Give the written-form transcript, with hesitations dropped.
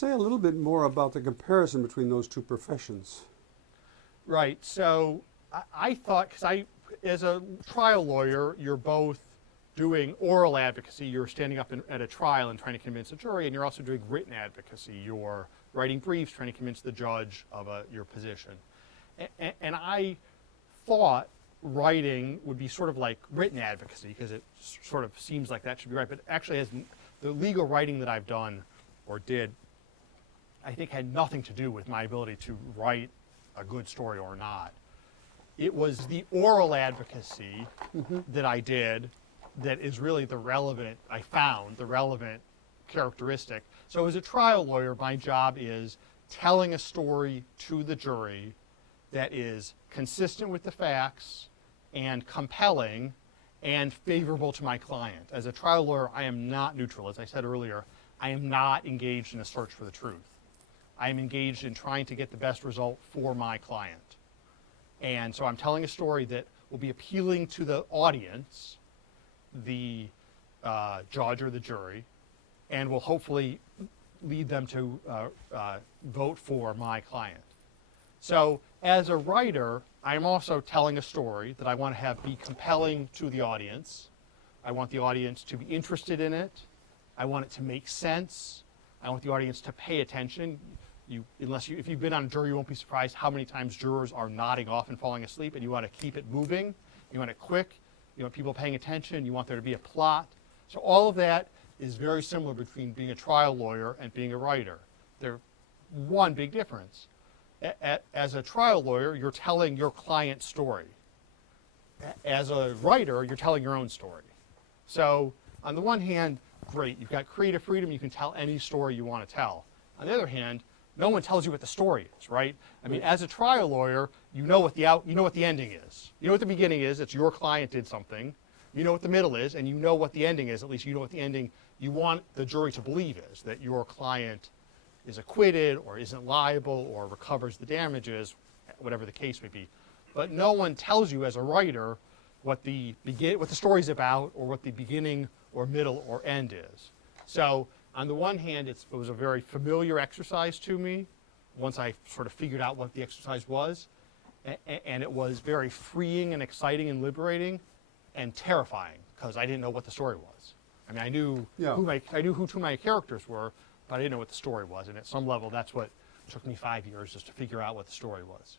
say a little bit more about the comparison between those two professions. Right. So I thought, because as a trial lawyer, you're both doing oral advocacy. You're standing up at a trial and trying to convince a jury, and you're also doing written advocacy. You're writing briefs, trying to convince the judge of your position. And I thought writing would be sort of like written advocacy, because it sort of seems like that should be right. But actually, as the legal writing that I've done or did, I think had nothing to do with my ability to write a good story or not. It was the oral advocacy that I did that is really the relevant, I found the relevant characteristic. So as a trial lawyer, my job is telling a story to the jury that is consistent with the facts and compelling and favorable to my client. As a trial lawyer, I am not neutral. As I said earlier, I am not engaged in a search for the truth. I am engaged in trying to get the best result for my client. And so I'm telling a story that will be appealing to the audience, the judge or the jury, and will hopefully lead them to vote for my client. So as a writer, I'm also telling a story that I want to have be compelling to the audience. I want the audience to be interested in it. I want it to make sense. I want the audience to pay attention. If you've been on a jury, you won't be surprised how many times jurors are nodding off and falling asleep, and you want to keep it moving. You want it quick. You want people paying attention. You want there to be a plot. So all of that is very similar between being a trial lawyer and being a writer. There's one big difference. As a trial lawyer, you're telling your client's story. As a writer, you're telling your own story. So on the one hand, great, you've got creative freedom, you can tell any story you want to tell. On the other hand, no one tells you what the story is, right? I mean, as a trial lawyer, you know what the ending is. You know what the beginning is, it's your client did something. You know what the middle is, and you know what the ending is. At least you know what the ending you want the jury to believe is, that your client is acquitted or isn't liable or recovers the damages, whatever the case may be. But no one tells you as a writer what the story's about, or what the beginning or middle or end is. So on the one hand, it was a very familiar exercise to me once I sort of figured out what the exercise was. And it was very freeing and exciting and liberating and terrifying, because I didn't know what the story was. I mean, I knew who two of my characters were, but I didn't know what the story was. And at some level, that's what took me 5 years, just to figure out what the story was.